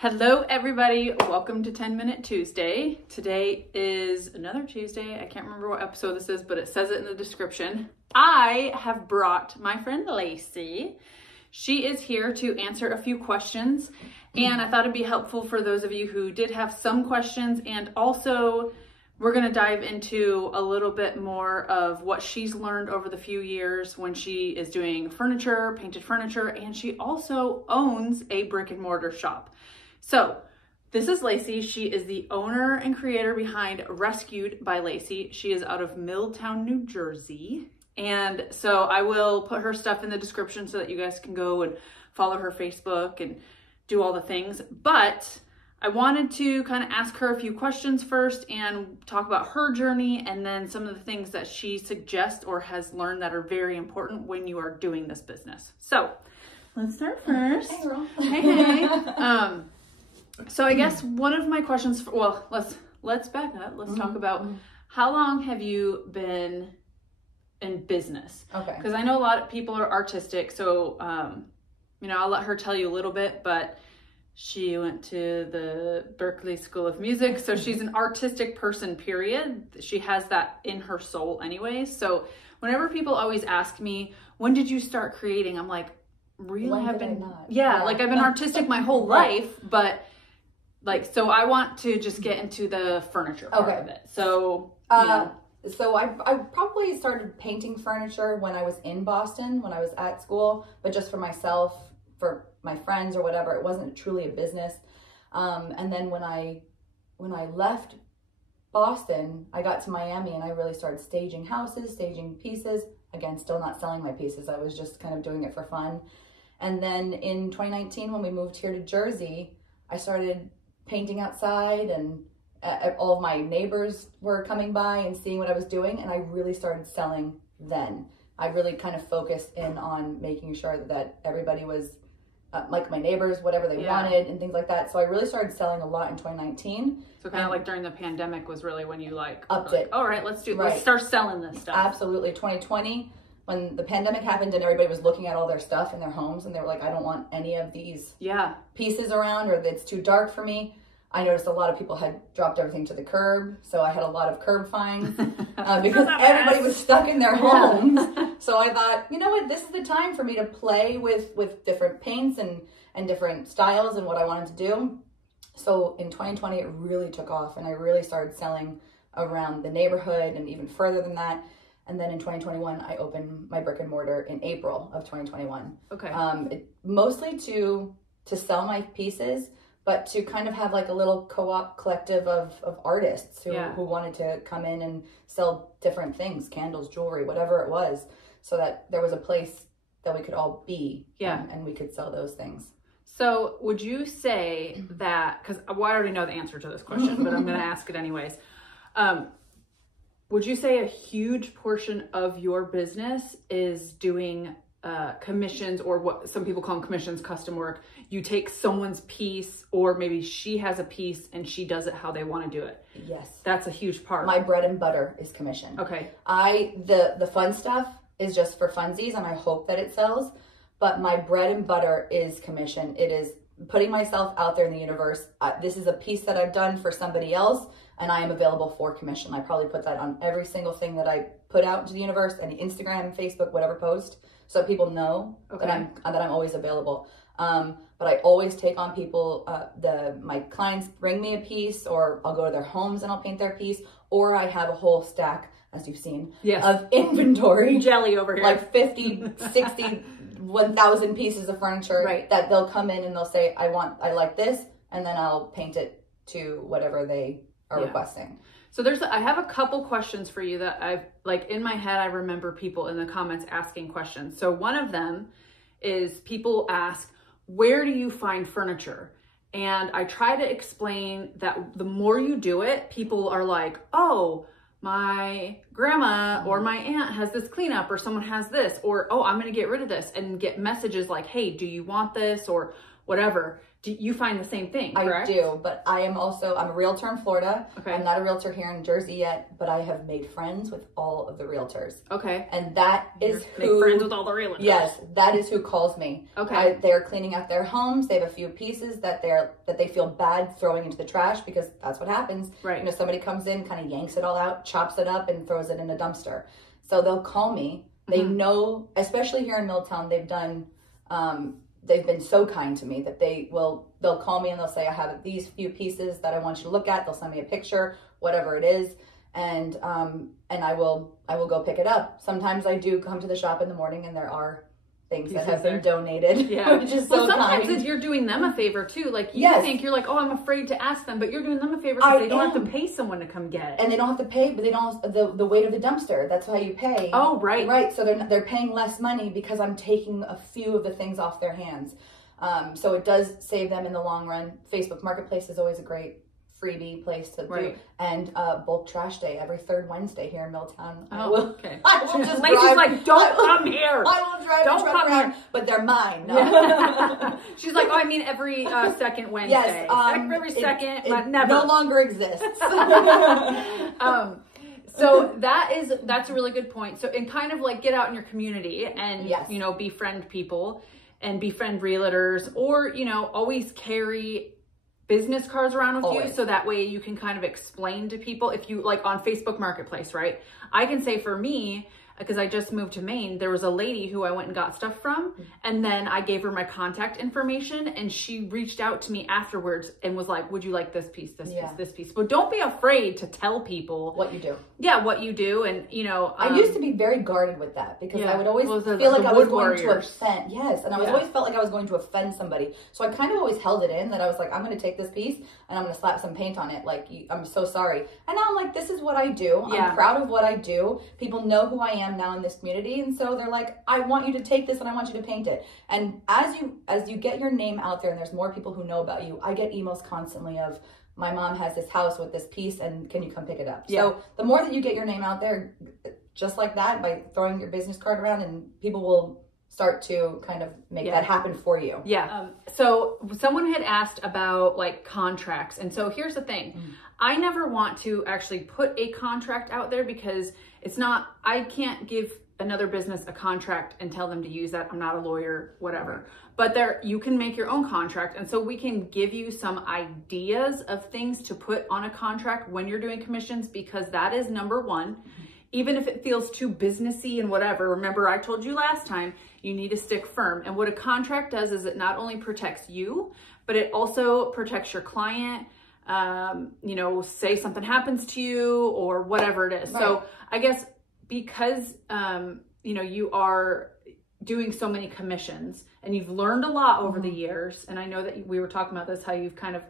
Hello everybody, welcome to 10 Minute Tuesday. Today is another Tuesday. I can't remember what episode this is, but it says it in the description. I have brought my friend Lacey. She is here to answer a few questions, and I thought it'd be helpful for those of you who did have some questions, and also we're gonna dive into a little bit more of what she's learned over the few years when she is doing furniture, painted furniture, and she also owns a brick and mortar shop. So this is Lacey. She is the owner and creator behind Rescued by Lacey. She is out of Middletown, New Jersey. And so I will put her stuff in the description so that you guys can go and follow her Facebook and do all the things. But I wanted to kind of ask her a few questions first and talk about her journey and then some of the things that she suggests or has learned that are very important when you are doing this business. So let's start first. Hey, girl. Hey. So I guess one of my questions, well, let's back up. Let's talk about how long have you been in business? Okay. Because I know a lot of people are artistic, so you know, I'll let her tell you a little bit, but she went to the Berklee School of Music, so she's an artistic person, period. She has that in her soul anyways. So whenever people always ask me, when did you start creating? I'm like, really? I've been, yeah, like I've been artistic my whole life, but like, so I want to just get into the furniture part of it. So, you know. So I probably started painting furniture when I was in Boston, when I was at school, but just for myself, for my friends or whatever. It wasn't truly a business. And then when I left Boston, I got to Miami and I really started staging houses, staging pieces. Again, still not selling my pieces. I was just kind of doing it for fun. And then in 2019, when we moved here to Jersey, I started painting outside, and all of my neighbors were coming by and seeing what I was doing, and I really started selling then. I really kind of focused in on making sure that everybody was like my neighbors, whatever they wanted and things like that. So I really started selling a lot in 2019. So kind of like during the pandemic was really when you like upped it. Like, all right, let's start selling this stuff. Absolutely. 2020, when the pandemic happened and everybody was looking at all their stuff in their homes and they were like, I don't want any of these pieces around, or it's too dark for me. I noticed a lot of people had dropped everything to the curb. So I had a lot of curb fines because everybody was stuck in their homes. So I thought, you know what, this is the time for me to play with different paints and different styles and what I wanted to do. So in 2020, it really took off, and I really started selling around the neighborhood and even further than that. And then in 2021, I opened my brick and mortar in April of 2021. Okay. Mostly to sell my pieces, but to kind of have like a little co-op collective of artists who wanted to come in and sell different things, candles, jewelry, whatever it was, so that there was a place that we could all be and we could sell those things. So would you say that, because I already know the answer to this question, but I'm going to ask it anyways. Would you say a huge portion of your business is doing commissions, or what some people call them commissions, custom work? You take someone's piece, or maybe she has a piece and she does it how they want to do it. Yes. That's a huge part. My bread and butter is commission. Okay. The fun stuff is just for funsies, and I hope that it sells, but my bread and butter is commission. It is putting myself out there in the universe. This is a piece that I've done for somebody else, and I am available for commission. I probably put that on every single thing that I put out into the universe, any Instagram, Facebook, whatever post, so people know that I'm always available. But I always take on people, my clients bring me a piece, or I'll go to their homes and I'll paint their piece, or I have a whole stack, as you've seen, of inventory. Jelly over here. Like 50, 60, 1,000 pieces of furniture that they'll come in and they'll say, I like this, and then I'll paint it to whatever they are requesting. So I have a couple questions for you that I've, like, in my head, I remember people in the comments asking questions. So one of them is people ask, where do you find furniture? And I try to explain that the more you do it, people are like, oh, my grandma or my aunt has this cleanup, or someone has this, or, oh, I'm going to get rid of this, and get messages like, hey, do you want this, or whatever. Do you find the same thing, correct? I do, but I'm a realtor in Florida. Okay. I'm not a realtor here in Jersey yet, but I have made friends with all of the realtors. Okay. And that is Make friends with all the realtors. Yes, that is who calls me. Okay. They're cleaning out their homes. They have a few pieces that they feel bad throwing into the trash, because that's what happens. Right. You know, somebody comes in, kind of yanks it all out, chops it up, and throws it in a dumpster. So they'll call me. They know, especially here in Milltown, they've been so kind to me that they'll call me and they'll say, I have these few pieces that I want you to look at. They'll send me a picture, whatever it is. And I will go pick it up. Sometimes I do come to the shop in the morning and there are things that have been donated. Yeah. Which is so sometimes kind. you're doing them a favor too. Like you think you're like, oh, I'm afraid to ask them, but you're doing them a favor because they don't have to pay someone to come get it. And they don't have to pay, but they don't the weight of the dumpster. That's how you pay. Oh, right. Right. So they're paying less money because I'm taking a few of the things off their hands. So it does save them in the long run. Facebook Marketplace is always a great freebie place to do. And bulk trash day every third Wednesday here in Milltown. Okay. I will just Lacey's drive. like, don't come here. I will drive don't a truck come around, here. but they're mine. No. Yeah. She's like, oh, I mean every second Wednesday. Yes. Every second, it never. no longer exists. So that's a really good point. So, and kind of like get out in your community and, you know, befriend people and befriend realtors, or, you know, always carry business cards around with you. So that way you can kind of explain to people, if you like on Facebook Marketplace, right? I can say for me, because I just moved to Maine, there was a lady who I went and got stuff from, and then I gave her my contact information, and she reached out to me afterwards and was like, would you like this piece, this piece, this piece? But don't be afraid to tell people what you do. Yeah, what you do. And, you know, I used to be very guarded with that, because I would always feel like I was going to offend. Yes, and I always felt like I was going to offend somebody. So I kind of always held it in, that I was like, I'm going to take this piece and I'm going to slap some paint on it. Like, I'm so sorry. And now I'm like, this is what I do. I'm proud of what I do. People know who I am now in this community, and so they're like, I want you to take this and I want you to paint it. And as you get your name out there and there's more people who know about you, I get emails constantly of, my mom has this house with this piece and can you come pick it up? So the more that you get your name out there, just like that, by throwing your business card around, and people will start to kind of make that happen for you. So someone had asked about like contracts, and so here's the thing. I never want to actually put a contract out there, because it's not, I can't give another business a contract and tell them to use that. I'm not a lawyer, whatever. But you can make your own contract. And so we can give you some ideas of things to put on a contract when you're doing commissions, because that is number one. Even if it feels too businessy and whatever, remember I told you last time, you need to stick firm. And what a contract does is it not only protects you, but it also protects your client. You know, say something happens to you or whatever it is. So I guess because, you know, you are doing so many commissions and you've learned a lot over the years. And I know that we were talking about this, how you've kind of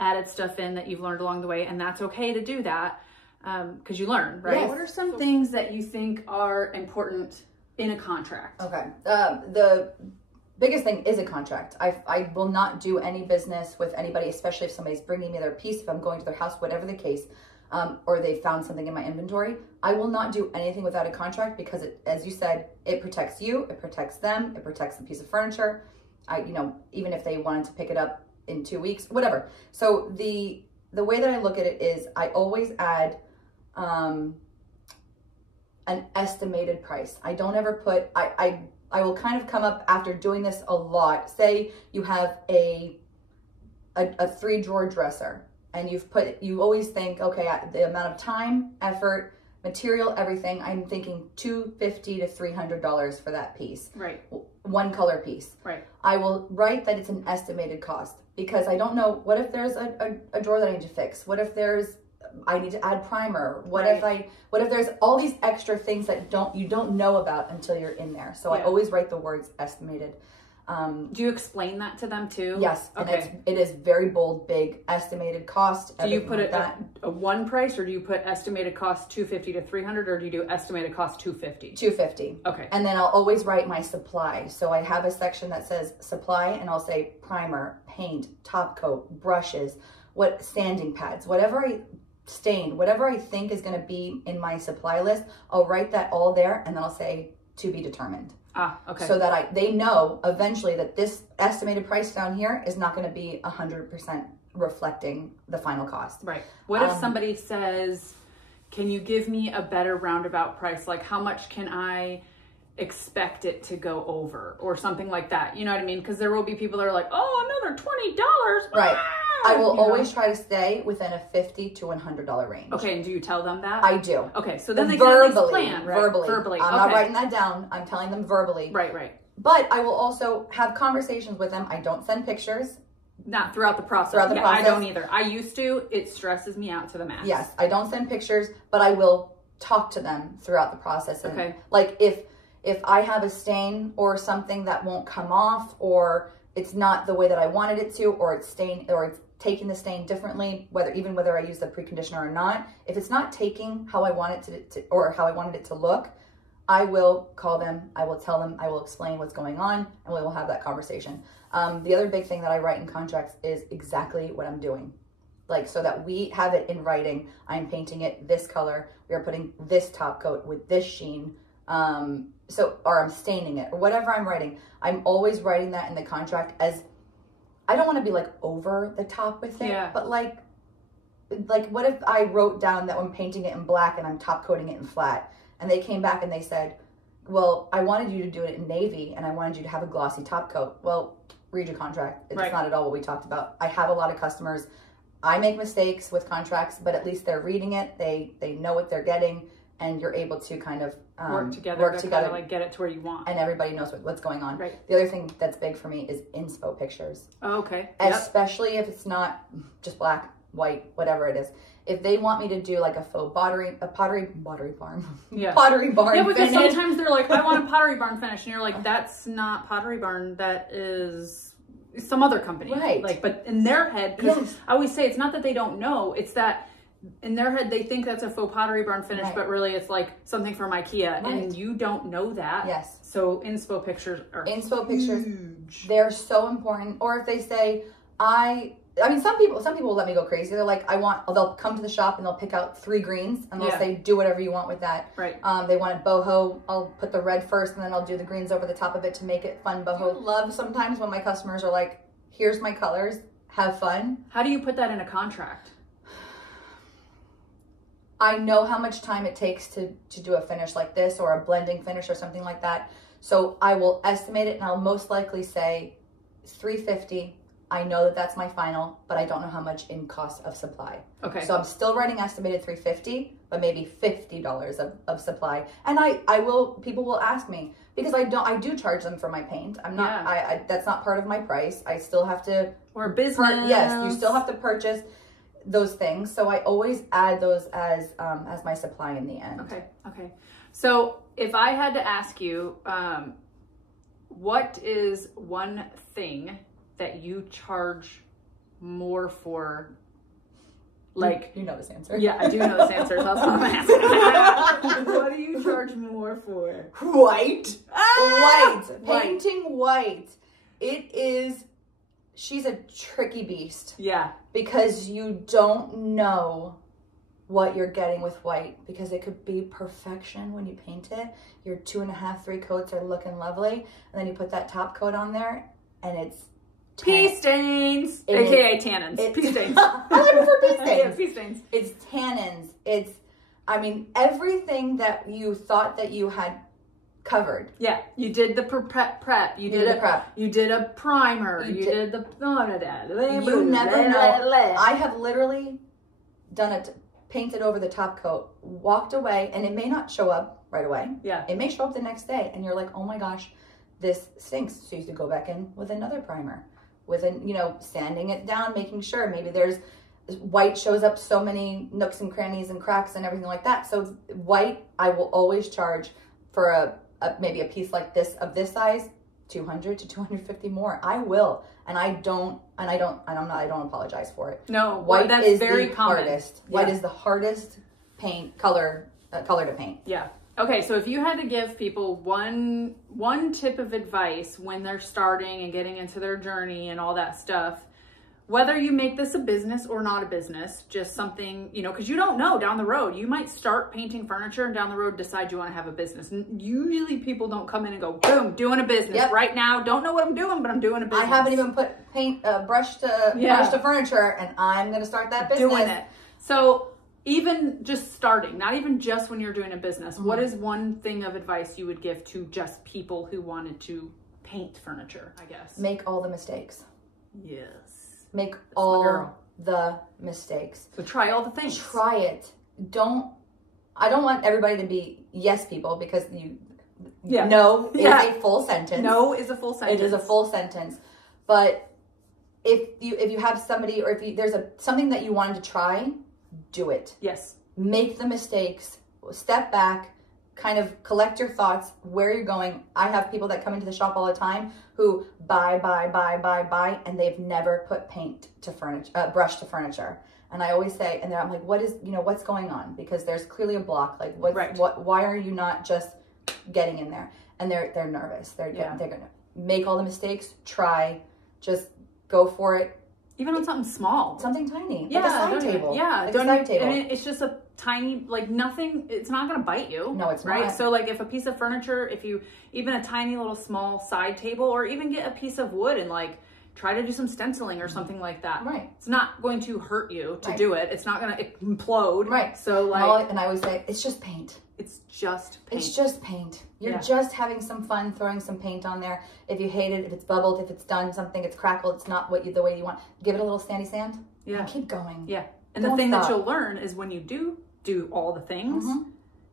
added stuff in that you've learned along the way, and that's okay to do that. Because you learn, right? What are some things that you think are important in a contract? Okay. The biggest thing is a contract. I will not do any business with anybody, especially if somebody's bringing me their piece, if I'm going to their house, whatever the case, or they found something in my inventory. I will not do anything without a contract, because it, as you said, it protects you, it protects them, it protects the piece of furniture. You know, even if they wanted to pick it up in 2 weeks, whatever. So the way that I look at it is I always add an estimated price. I don't ever put, I will kind of come up after doing this a lot. Say you have a 3-drawer dresser, and you always think, okay, the amount of time, effort, material, everything, I'm thinking $250 to $300 for that piece. Right. One color piece. Right. I will write that it's an estimated cost, because I don't know, what if there's a drawer that I need to fix? What if I need to add primer? What if there's all these extra things that you don't know about until you're in there? So I always write the words estimated. Do you explain that to them too? Yes. Okay. And it is very bold, big, estimated cost. Do you put it at a one price, or do you put estimated cost $250 to $300, or do you do estimated cost $250? $250. Okay. And then I'll always write my supply. So I have a section that says supply, and I'll say primer, paint, top coat, brushes, sanding pads, whatever I think is going to be in my supply list, I'll write that all there, and then I'll say to be determined. Okay. So that they know eventually that this estimated price down here is not going to be 100% reflecting the final cost. Right. What if somebody says, can you give me a better roundabout price? Like, how much can I expect it to go over, or something like that? You know what I mean? Because there will be people that are like, oh, another $20. Right. I will always try to stay within a $50 to $100 range. Okay, and do you tell them that? I do. Okay, so then they can at least plan, right? Verbally. I'm not writing that down. I'm telling them verbally. Right. But I will also have conversations with them. I don't send pictures. Not throughout the process. Process. I don't either. I used to. It stresses me out to the max. Yes, I don't send pictures, but I will talk to them throughout the process. And okay. Like if I have a stain or something that won't come off, or it's not the way that I wanted it to, or it's taking the stain differently, whether I use the preconditioner or not, if it's not taking how I want it to or how I wanted it to look, I will call them, I will tell them, I will explain what's going on, and we will have that conversation. The other big thing that I write in contracts is exactly what I'm doing. Like, so that we have it in writing. I'm painting it this color. We are putting this top coat with this sheen. Or I'm staining it, or whatever I'm writing. I'm always writing that in the contract, as I don't want to be like over the top with it, but like what if I wrote down that I'm painting it in black and I'm top coating it in flat, and they came back and they said, well, I wanted you to do it in navy and I wanted you to have a glossy top coat. Well, read your contract. It's not at all what we talked about. I have a lot of customers. I make mistakes with contracts, but at least they're reading it. They know what they're getting, and you're able to kind of work together, kind of like get it to where you want. And everybody knows what's going on. Right. The other thing that's big for me is inspo pictures. Oh, okay. Especially if it's not just black, white, whatever it is. If they want me to do like a faux pottery barn. Yeah. Pottery barn. Yeah, because finish. sometimes they're like, I want a pottery barn finish, and you're like, that's not Pottery Barn. That is some other company. Right. Like, but in their head, because I always say it's not that they don't know, it's that in their head they think that's a faux Pottery Barn finish, but really it's like something from IKEA, and you don't know that. Yes. So inspo pictures are huge. They're so important. Or if they say, I mean, some people will let me go crazy. They're like, they'll come to the shop and they'll pick out 3 greens and they'll say, do whatever you want with that. Right. They want it boho. I'll put the red first and then I'll do the greens over the top of it to make it fun boho. I love sometimes when my customers are like, here's my colors, have fun. How do you put that in a contract? I know how much time it takes to do a finish like this, or a blending finish or something like that. So I will estimate it, and I'll most likely say $350. I know that that's my final, but I don't know how much in cost of supply. Okay. So I'm still writing estimated $350, but maybe $50 of supply. And people will ask me, because I do charge them for my paint. I'm not, that's not part of my price. I still have to. Or business. Yes, you still have to purchase those things. So I always add those as my supply in the end. Okay. So if I had to ask you, what is one thing that you charge more for? Like, you know this answer. Yeah, I do know this answer. So that's what I'm asking. What do you charge more for? White. Painting white. It is. She's a tricky beast. Yeah. Because you don't know what you're getting with white, because it could be perfection when you paint it. Your 2.5, 3 coats are looking lovely, and then you put that top coat on there, and it's pea stains, aka tannins. Pea stains. I prefer pea stains. Yeah, pea stains. It's tannins. It's, I mean, everything that you thought that you had covered. Yeah, you did the prep. You did a prep. You did a primer. You did the. You never know. I have literally done it, painted over the top coat, walked away, and it may not show up right away. Yeah. It may show up the next day, and you're like, oh my gosh, this stinks. So you have to go back in with another primer, with sanding it down, making sure maybe there's white shows up so many nooks and crannies and cracks and everything like that. So white, I will always charge for maybe a piece like this of this size, $200 to $250 more. I will, and I don't apologize for it. No, white that's is very the common. hardest. Yeah. White is the hardest color to paint. Yeah. Okay, so if you had to give people one tip of advice when they're starting and getting into their journey and all that stuff, whether you make this a business or not a business, just something, you know, because you don't know down the road. You might start painting furniture and down the road decide you want to have a business. Usually people don't come in and go, boom, doing a business right now. Don't know what I'm doing, but I'm doing a business. I haven't even put brush to furniture, and I'm going to start that business. Doing it. So even just starting, not even just when you're doing a business, what is one thing of advice you would give to just people who wanted to paint furniture, I guess? Make all the mistakes. Yes. Make all the mistakes. So try all the things. Try it. I don't want everybody to be yes people, because no is a full sentence. No is a full sentence. It is a full sentence. But if you have somebody, or if there's something that you wanted to try, do it. Yes. Make the mistakes. Step back. Kind of collect your thoughts, where you're going. I have people that come into the shop all the time who buy, and they've never put paint to furniture, brush to furniture. And I always say, and I'm like, what's going on? Because there's clearly a block. Like, why are you not just getting in there? And they're nervous. They're gonna make all the mistakes. Try, just go for it. Even on something small, something tiny, like a side table. Like a side table. And it's just a tiny, like nothing. It's not going to bite you. No, it's right. Not. So like if a piece of furniture, even a tiny little small side table, or even get a piece of wood and like try to do some stenciling or something like that. Right. It's not going to hurt you to do it. It's not going to implode. Right. So like, and I always say, it's just paint. It's just paint. It's just paint. You're just having some fun throwing some paint on there. If you hate it, if it's bubbled, if it's done something, it's crackled, it's not the way you want. Give it a little sandy sand. Yeah. And keep going. Yeah. And the thing that you'll learn is when you do all the things,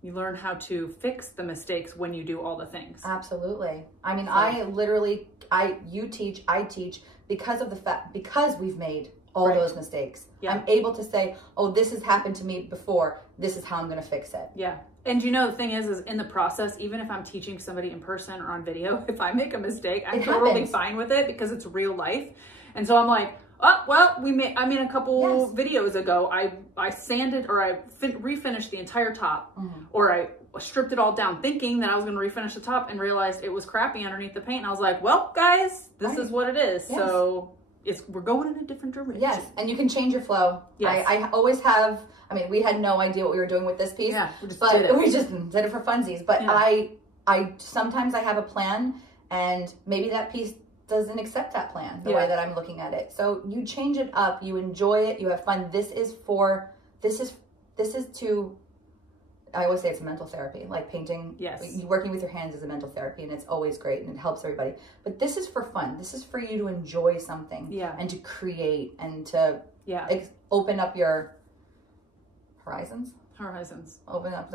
you learn how to fix the mistakes when you do all the things. Absolutely. I mean, you teach, I teach because we've made all those mistakes. Yeah. I'm able to say, oh, this has happened to me before. This is how I'm going to fix it. Yeah. And you know, the thing is in the process, even if I'm teaching somebody in person or on video, if I make a mistake, I'm totally fine with it because it's real life. And so I'm like, oh, well, a couple videos ago, I sanded or I refinished the entire top, or I stripped it all down thinking that I was going to refinish the top and realized it was crappy underneath the paint. And I was like, well, guys, this is what it is. Yes. So we're going in a different direction. Yes. And you can change your flow. Yes. I always have, we had no idea what we were doing with this piece, we just did it for funsies. But I sometimes I have a plan, and maybe that piece doesn't accept that plan the way that I'm looking at it. So you change it up, you enjoy it, you have fun. This is to, I always say it's a mental therapy, like painting. Yes. Working with your hands is a mental therapy, and it's always great and it helps everybody. But this is for fun. This is for you to enjoy something. Yeah. And to create and to open up your horizons. Open up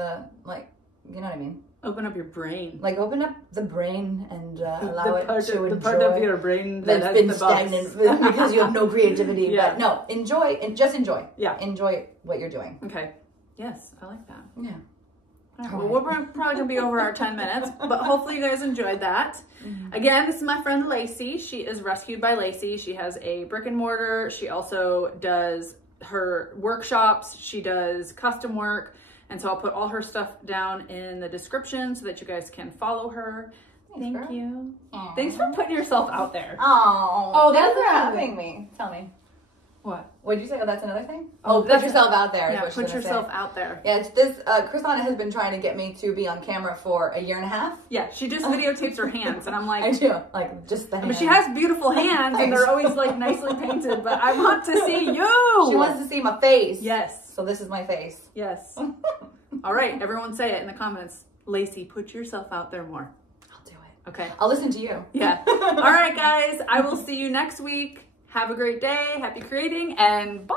you know what I mean? Open up your brain. Like open up the brain and allow it to enjoy. The part of your brain that's been stagnant because you have no creativity. But no, enjoy and just enjoy. Yeah. Enjoy what you're doing. Okay. Yes, I like that. Yeah. All right, well, we're probably going to be over our 10 minutes, but hopefully you guys enjoyed that. Again, this is my friend Lacey. She is Rescued by Lacey. She has a brick and mortar. She also does her workshops. She does custom work. And so I'll put all her stuff down in the description so that you guys can follow her. Thank you. Aww. Thanks for putting yourself out there. Oh, that's for having me. Tell me. What? What did you say? Oh, that's another thing? Oh, put yourself out there. Yeah, put yourself out there. Yeah, Crys'Dawna has been trying to get me to be on camera for a year and a half. Yeah, she just videotapes her hands, and I'm like... I do, like, just the hands. But she has beautiful hands, and they're always, like, nicely painted, but I want to see you! She wants to see my face. Yes. So this is my face. Yes. All right, everyone say it in the comments. Lacey, put yourself out there more. I'll do it. Okay. I'll listen to you. Yeah. All right, guys. I will see you next week. Have a great day. Happy creating, and bye.